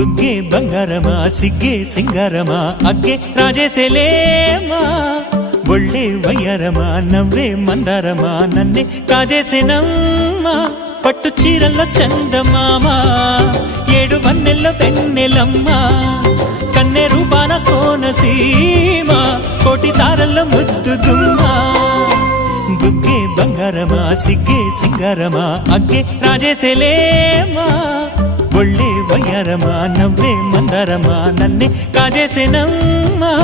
బుగ్గే బంగారమా సిగ్గే సింగారమా అగ్గే రాజేసేలేమా ఒళ్ళే వయ్యారమా నవ్వే మందారమా నన్నే కాజేసేనమ్మా పట్టు చీరల్లో చందమామా ఏడు వన్నెల్లో వెన్నెలమ్మా కన్నె రూపాన కోనసీమ కోటి తారల్లో ముద్దుదుమ్మా బుగ్గే బంగారమా సిగ్గే సింగారమా అగ్గే రాజేసేలేమా ఒళ్ళే వయ్యారమా నవ్వే మందారమా నన్నే కాజేసేనమ్మా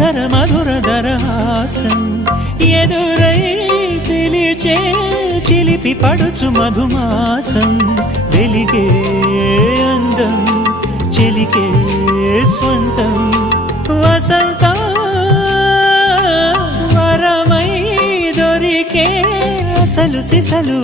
అధర మధుర దరహాసం ఎదురై పిలిచే చిలిపి పడుచు మధుమాసం వెలిగే అందం చెలికే స్వంతం వసంతం వరమై దొరికే అసలు సిసలు